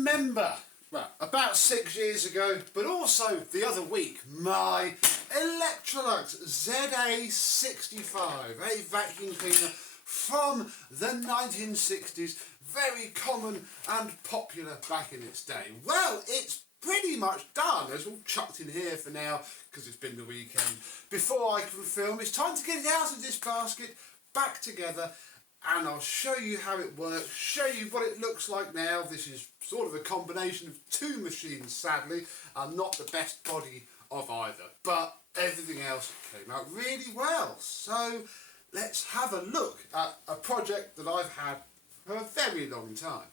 remember, well, about 6 years ago, but also the other week, my Electrolux ZA65, a vacuum cleaner from the 1960s, very common and popular back in its day. Well, it's pretty much done. It's all chucked in here for now because it's been the weekend. Before I can film, it's time to get it out of this basket, back together, and I'll show you how it works, show you what it looks like now. This is sort of a combination of two machines, sadly, and not the best body of either, but everything else came out really well. So let's have a look at a project that I've had for a very long time.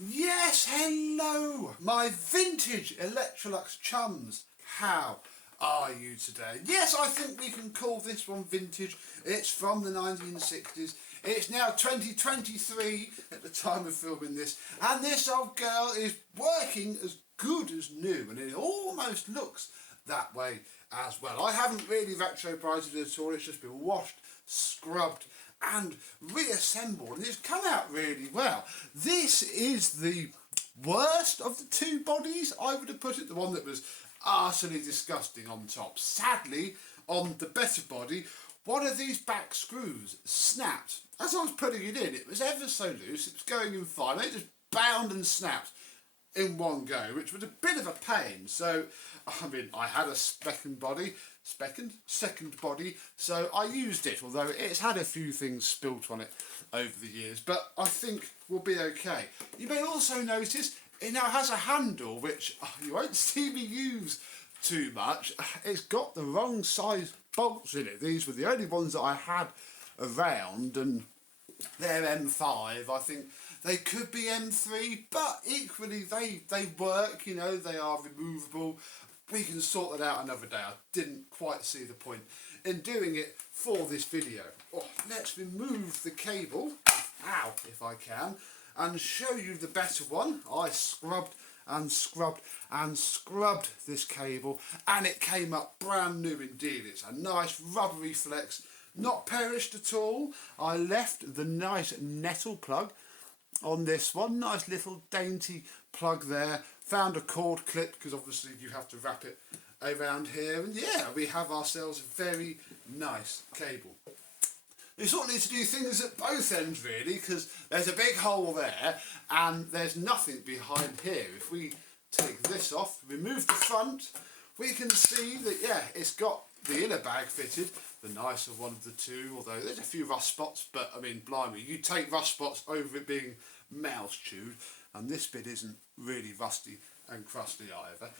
Yes, hello, my vintage Electrolux chums. How are you today? Yes, I think we can call this one vintage. It's from the 1960s. It's now 2023 at the time of filming this, and this old girl is working as good as new, and it almost looks that way as well. I haven't really retro-prized it at all. It's just been washed, scrubbed and reassembled, and it's come out really well. This is the worst of the two bodies, I would have put it, the one that was utterly disgusting on top. Sadly, on the better body, one of these back screws snapped. As I was putting it in, it was ever so loose, it was going in fine, it just bound and snapped in one go, which was a bit of a pain. So, I mean, I had a second body, so I used it, although it's had a few things spilt on it over the years, but I think we'll be okay. You may also notice it now has a handle, which you won't see me use too much. It's got the wrong size bolts in it. These were the only ones that I had around, and they're M5. I think they could be M3, but equally they work, you know, they are removable. We can sort that out another day. I didn't quite see the point in doing it for this video. Oh, let's remove the cable, if I can, and show you the better one. I scrubbed and scrubbed and scrubbed this cable, and it came up brand new indeed. It's a nice rubbery flex, not perished at all. I left the nice nettle plug on this one, nice little dainty plug there. Found a cord clip because obviously you have to wrap it around here, and yeah, we have ourselves a very nice cable. You sort of need to do things at both ends really, because there's a big hole there and there's nothing behind here. If we take this off, remove the front, we can see that yeah, it's got the inner bag fitted, the nicer one of the two, although there's a few rust spots, but I mean, blimey, you take rust spots over it being mouse chewed, and this bit isn't really rusty and crusty either.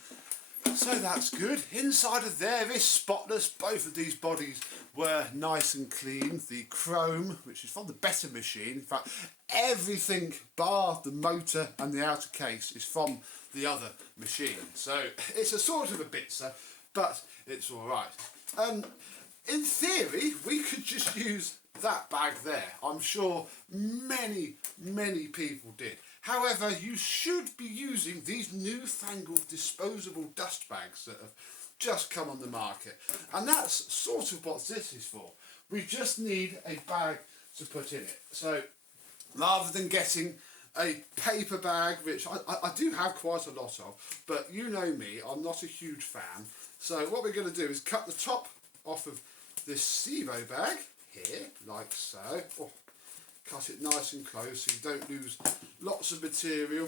So that's good. Inside of there is spotless. Both of these bodies were nice and clean. The chrome, which is from the better machine, in fact everything bar the motor and the outer case is from the other machine. So it's a sort of a bitzer, but it's alright. In theory we could just use that bag there. I'm sure many people did. However, you should be using these newfangled disposable dust bags that have just come on the market, and that's sort of what this is for. We just need a bag to put in it. So rather than getting a paper bag, which I do have quite a lot of, but you know me, I'm not a huge fan. So what we're going to do is cut the top off of this Zero bag here, like so. Oh, cut it nice and close so you don't lose lots of material.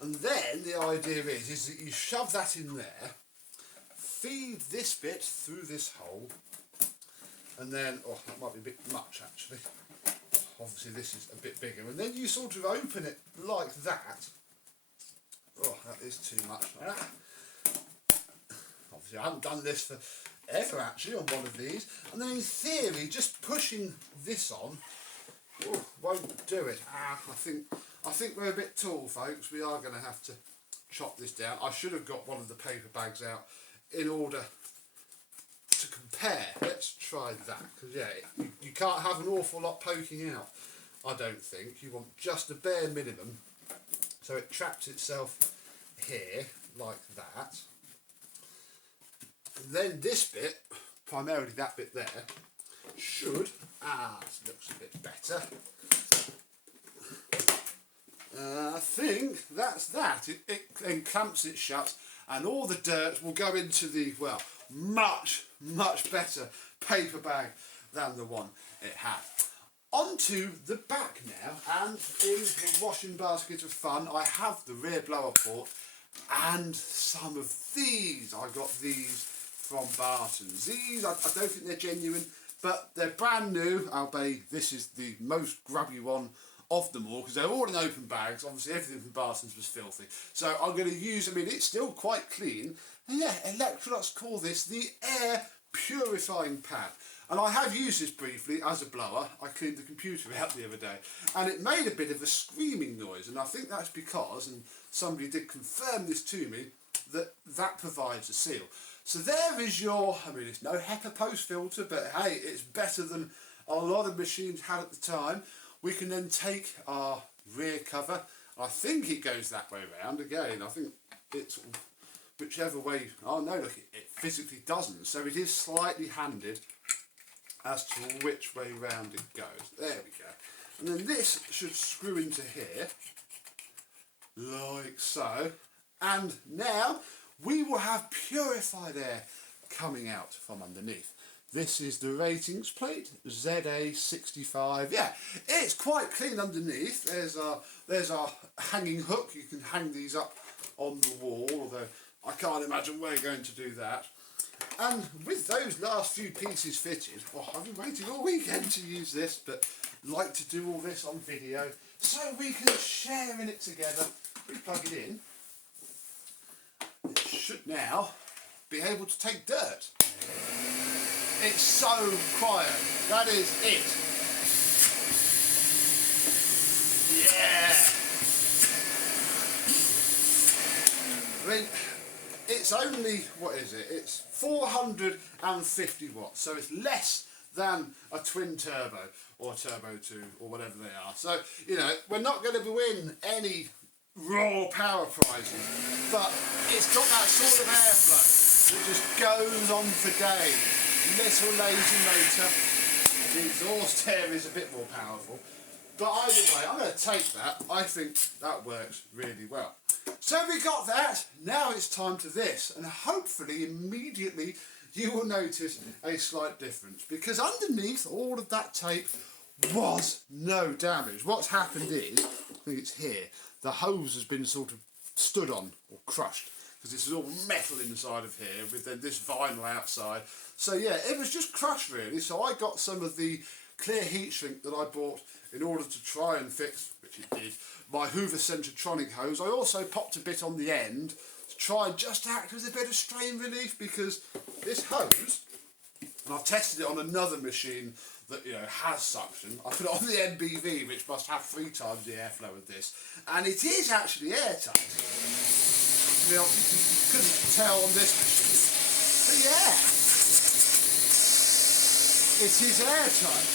And then the idea is that you shove that in there, feed this bit through this hole, and then, oh, that might be a bit much actually. Obviously this is a bit bigger, and then you sort of open it like that. Oh, that is too much. Obviously I haven't done this for ever actually on one of these, and then in theory just pushing this on won't do it. I think we're a bit tall, folks. We are going to have to chop this down. I should have got one of the paper bags out in order to compare. Let's try that, because yeah, you can't have an awful lot poking out, I don't think. You want just a bare minimum, so it traps itself here like that. then this bit, primarily that bit there, should, it looks a bit better. I think that's that. It then clamps it shut, and all the dirt will go into the, well, much better paper bag than the one it had. Onto the back now, and in the washing basket of fun I have the rear blower port and some of these. I got these from Barton's. These, I don't think they're genuine, but they're brand new, albeit this is the most grubby one of them all, because they're all in open bags. Obviously everything from Barton's was filthy, so I'm going to use, I mean, it's still quite clean, and yeah, Electrolux call this the air purifying pad. And I have used this briefly as a blower. I cleaned the computer out the other day, and it made a bit of a screaming noise, and I think that's because, and somebody did confirm this to me, that provides a seal. So there is your, I mean, it's no HEPA post filter, but hey, it's better than a lot of machines had at the time. We can then take our rear cover. I think it goes that way round again. I think it's whichever way. Oh no, look, it physically doesn't. So it is slightly handed as to which way round it goes. There we go. And then this should screw into here, like so. And now we will have purified air coming out from underneath. This is the ratings plate, ZA65. Yeah, it's quite clean underneath. There's our hanging hook. You can hang these up on the wall, although I can't imagine we're going to do that. And with those last few pieces fitted, I've been waiting all weekend to use this, but like to do all this on video so we can share in it together. We plug it in. It should now be able to take dirt. It's so quiet. That is it. Yeah. I mean, it's only, what is it? It's 450 watts, so it's less than a twin turbo or turbo 2 or whatever they are. So, you know, we're not going to win any raw power prizes, but it's got that sort of airflow that just goes on for days. Little lazy motor. The exhaust here is a bit more powerful, but either way, I'm going to take that. I think that works really well. So we got that. Now it's time to this, and hopefully immediately you will notice a slight difference, because underneath all of that tape was no damage. What's happened is, I think it's here, the hose has been sort of stood on or crushed, because this is all metal inside of here with then this vinyl outside. So yeah, it was just crushed really. So I got some of the clear heat shrink that I bought in order to try and fix, which it did, my Hoover Centratronic hose. I also popped a bit on the end to try and just act as a bit of strain relief, because this hose, and I've tested it on another machine that, you know, has suction. I put it on the NBV, which must have 3 times the airflow of this, and it is actually airtight. You know, you couldn't tell on this machine, but yeah, it is airtight,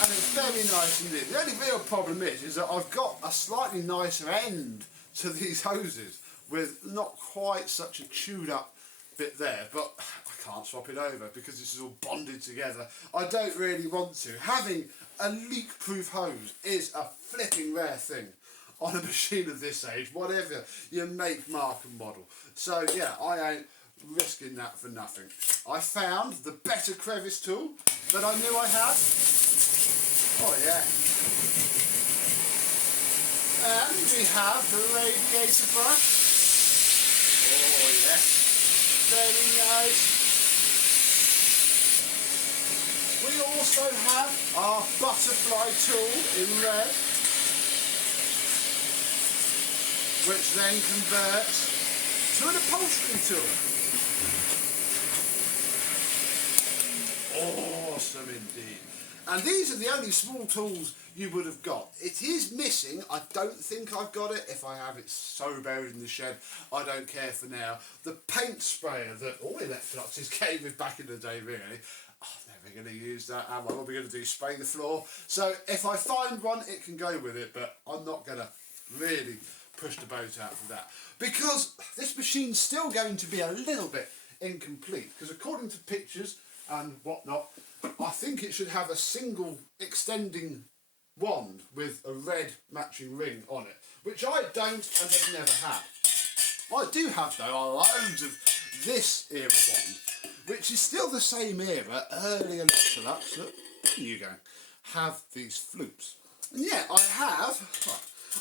and it's very nice indeed. The only real problem is that I've got a slightly nicer end to these hoses with not quite such a chewed up bit there, but I can't swap it over because this is all bonded together. I don't really want to. Having a leak-proof hose is a flipping rare thing on a machine of this age, whatever your make, mark and model. So yeah, I ain't risking that for nothing. I found the better crevice tool that I knew I had. Oh yeah. And we have the radiator brush. Oh yes. Very nice. We also have our butterfly tool in red, which then converts to an upholstery tool. Awesome indeed. And these are the only small tools you would have got. It is missing, I don't think I've got it. If I have, it's so buried in the shed, I don't care for now. The paint sprayer that all Electroluxes came with back in the day, really. Oh, never going to use that, am I? What are we going to do, spray the floor? So if I find one, it can go with it, but I'm not going to really push the boat out for that, because this machine's still going to be a little bit incomplete, because according to pictures and whatnot, I think it should have a single extending wand with a red matching ring on it, which I don't and have never had. What I do have though are loads of this era wand, which is still the same era, early Electrolux. Look, you go, have these flutes. And yeah,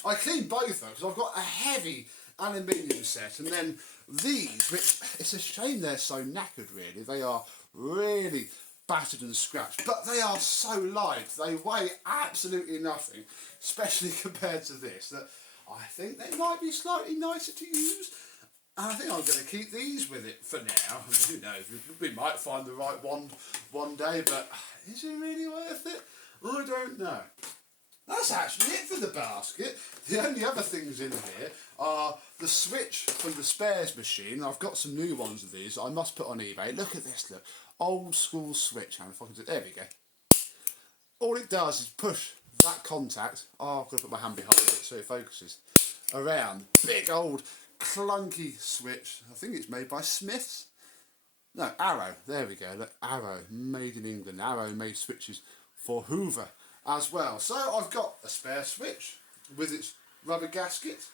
I cleaned both though, because I've got a heavy aluminium set, and then these, which it's a shame they're so knackered really. They are really battered and scratched, but they are so light, they weigh absolutely nothing, especially compared to this, that I think they might be slightly nicer to use. And I think I'm going to keep these with it for now. And who knows, we might find the right wand one day, but is it really worth it? I don't know. That's actually it for the basket. The only other things in here are the switch from the spares machine. I've got some new ones of these I must put on eBay. Look at this, look. Old school switch. And if I can do, there we go. All it does is push that contact. Oh, I've got to put my hand behind it so it focuses. Around. Big old clunky switch. I think it's made by Smiths. No, Arrow. There we go. Look, Arrow. Made in England. Arrow made switches for Hoover as well. So I've got a spare switch with its rubber gasket,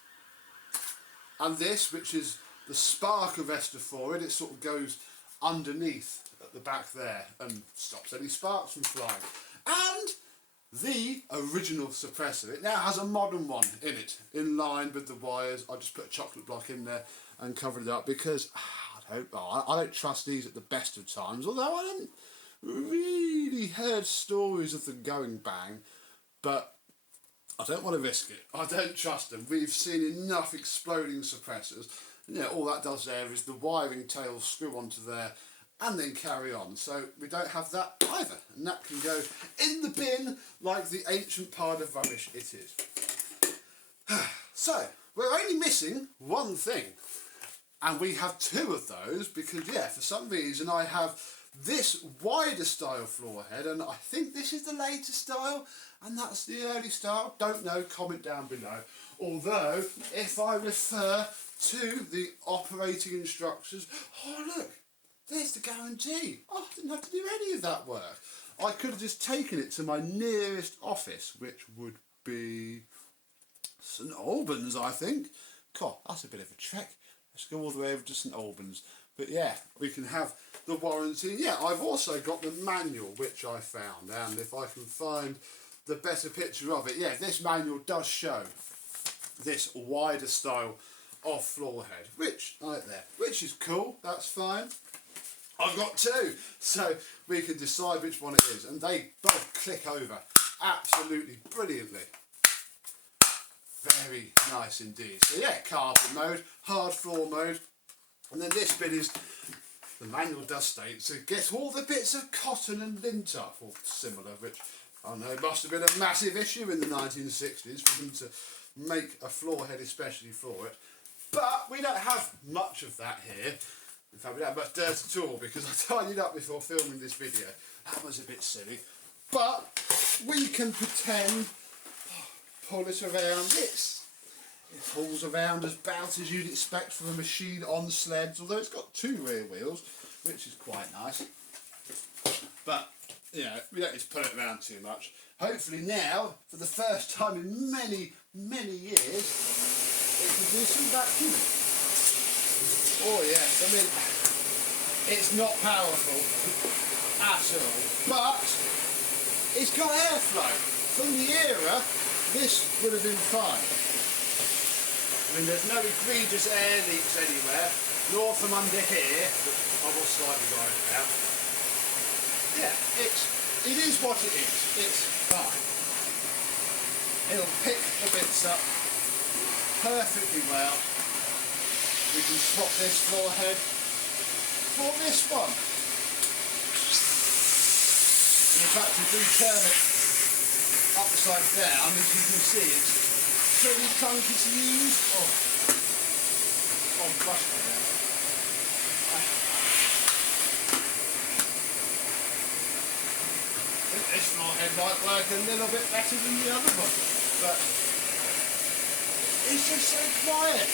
and this, which is the spark arrestor for it. It sort of goes underneath at the back there and stops any sparks from flying. And the original suppressor, it now has a modern one in it, in line with the wires. I just put a chocolate block in there and covered it up because I don't trust these at the best of times, although I haven't really heard stories of them going bang, but I don't want to risk it. I don't trust them. We've seen enough exploding suppressors. You know, all that does there is the wiring tails screw onto there and then carry on. So we don't have that either. And that can go in the bin like the ancient pile of rubbish it is. So, we're only missing one thing. And we have two of those because, yeah, for some reason I have this wider style floor head, and I think this is the later style and that's the early style. Don't know, comment down below. Although, if I refer to the operating instructions, oh look, there's the guarantee. Oh, I didn't have to do any of that work. I could have just taken it to my nearest office, which would be St Albans, I think. God, that's a bit of a trek. Let's go all the way over to St Albans. But yeah, we can have the warranty. Yeah, I've also got the manual, which I found, and if I can find the better picture of it, yeah, this manual does show this wider style of floor head, which is cool. That's fine. I've got two, so we can decide which one it is, and they both click over absolutely brilliantly. Very nice indeed. So yeah, carpet mode, hard floor mode, and then this bit is, the manual does state, so get all the bits of cotton and lint up, or similar, which I know must have been a massive issue in the 1960s for them to make a floor head especially for it. But we don't have much of that here. In fact, we don't have much dirt at all because I tidied up before filming this video. That was a bit silly. But we can pretend, pull it around this. It pulls around about as you'd expect from a machine on sleds, although it's got two rear wheels, which is quite nice. But, you know, we don't need to pull it around too much. Hopefully now, for the first time in many, many years, it can do some vacuuming. Oh yes, I mean, it's not powerful at all, but it's got airflow. From the era, this would have been fine. I mean, there's no egregious air leaks anywhere, nor from under here, which I was slightly worried about. Yeah, it is what it is. It's fine. It'll pick the bits up perfectly well. We can swap this floor head for this one. And in fact, if we turn it upside down, as you can see, it's pretty clunky to use. Oh, brush me there. I think this floor head might work a little bit better than the other one, but it's just so quiet.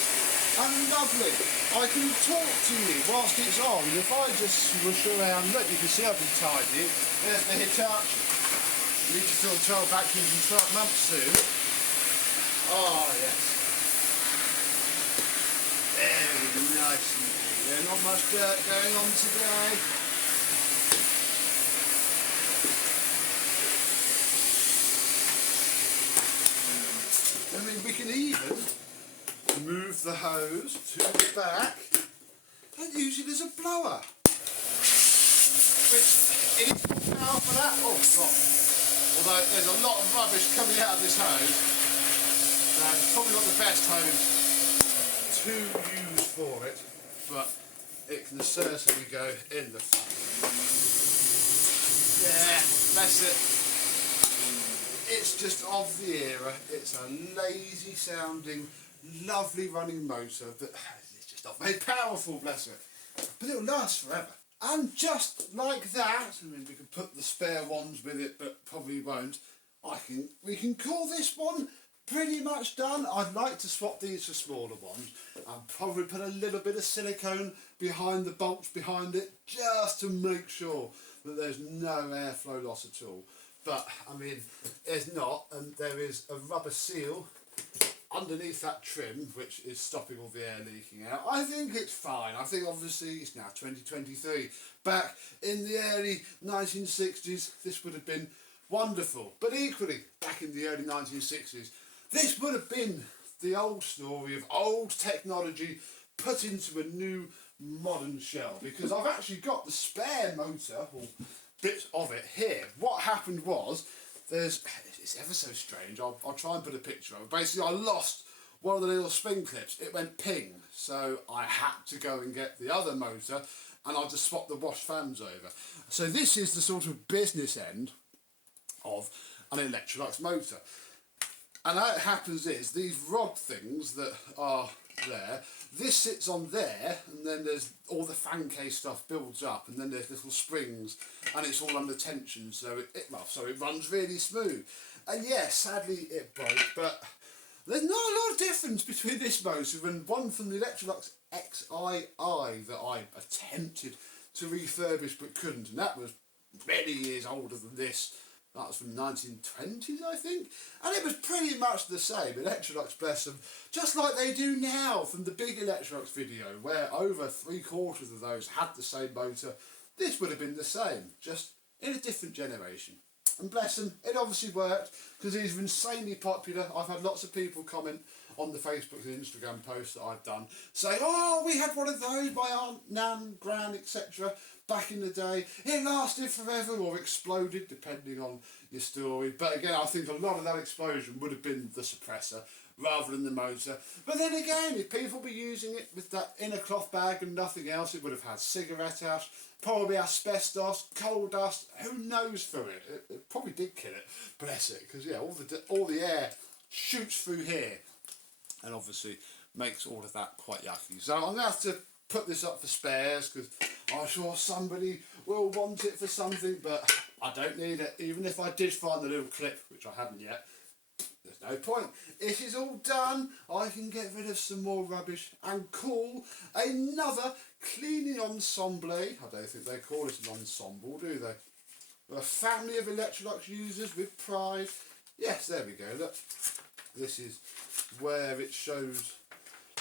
and lovely. I can talk to you whilst it's on, and if I just swoosh around, look, you can see I've been tidying. There's the Hitachi. Need to fill 12 vacuums in 12 months soon. Oh yes. Very nice indeed. There's not much dirt going on today. I mean, we can even move the hose to the back and use it as a blower. Which is power for that. Oh God. Although there's a lot of rubbish coming out of this hose. It's probably not the best hose to use for it, but it can certainly go in the front. Yeah, that's it. It's just of the era. It's a lazy sounding, lovely running motor, but it's just not very powerful, bless it. But it'll last forever. And just like that, I mean, we could put the spare ones with it, but probably won't. We can call this one pretty much done. I'd like to swap these for smaller ones and probably put a little bit of silicone behind the bolts behind it, just to make sure that there's no airflow loss at all. But I mean, there's not, and there is a rubber seal underneath that trim which is stopping all the air leaking out. I think it's fine. I think obviously it's now 2023. Back in the early 1960s this would have been wonderful, but equally back in the early 1960s this would have been the old story of old technology put into a new modern shell, because I've actually got the spare motor, or bits of it, here. What happened was, it's ever so strange, I'll try and put a picture of it. Basically I lost one of the little spring clips, it went ping, so I had to go and get the other motor and I just swapped the wash fans over. So this is the sort of business end of an Electrolux motor. And how it happens is, these rod things that are there, this sits on there, and then there's all the fan case stuff builds up, and then there's little springs, and it's all under tension, so it runs really smooth. And yeah, sadly it broke, but there's not a lot of difference between this motor and one from the Electrolux XII that I attempted to refurbish but couldn't, and that was many years older than this. That was from the 1920s, I think, and it was pretty much the same. Electrolux, bless them, just like they do now from the big Electrolux video, where over 3/4 of those had the same motor. This would have been the same, just in a different generation. And bless them, it obviously worked, because these are insanely popular. I've had lots of people comment on the Facebook and Instagram posts that I've done, saying, oh, we had one of those, my aunt, nan, gran, etc. back in the day. It lasted forever or exploded, depending on your story. But again, I think a lot of that explosion would have been the suppressor rather than the motor. But then again, if people were using it with that inner cloth bag and nothing else, it would have had cigarette ash, probably asbestos, coal dust, who knows for it. It probably did kill it, bless it, because yeah, all the air shoots through here and obviously makes all of that quite yucky. So I'm going to have to put this up for spares, because I'm sure somebody will want it for something, but I don't need it. Even if I did find the little clip, which I haven't yet, there's no point. It is all done. I can get rid of some more rubbish and call another cleaning ensemble. I don't think they call it an ensemble, do they? We're a family of Electrolux users with pride. Yes, there we go, look. This is where it shows.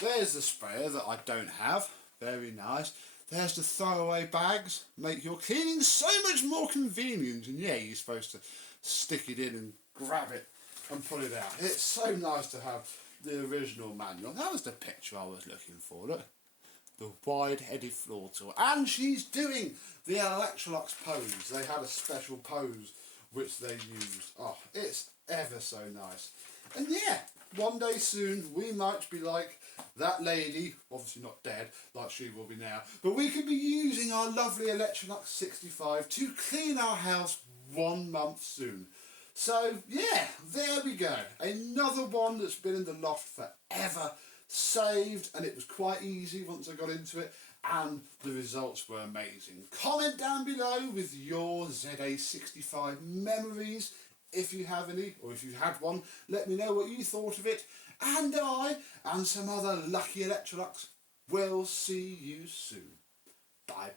There's the sprayer that I don't have. Very nice. There's the throwaway bags. Make your cleaning so much more convenient. And yeah, you're supposed to stick it in and grab it and pull it out. It's so nice to have the original manual. That was the picture I was looking for. Look. The wide-headed floor tool. And she's doing the Electrolux pose. They had a special pose which they used. Oh, it's ever so nice. And yeah, one day soon we might be like that lady, obviously not dead like she will be now, but we could be using our lovely Electrolux 65 to clean our house 1 month soon. So yeah, there we go. Another one that's been in the loft forever, saved, and it was quite easy once I got into it, and the results were amazing. Comment down below with your ZA65 memories, if you have any, or if you had one, let me know what you thought of it. And I, and some other lucky Electrolux, will see you soon. Bye.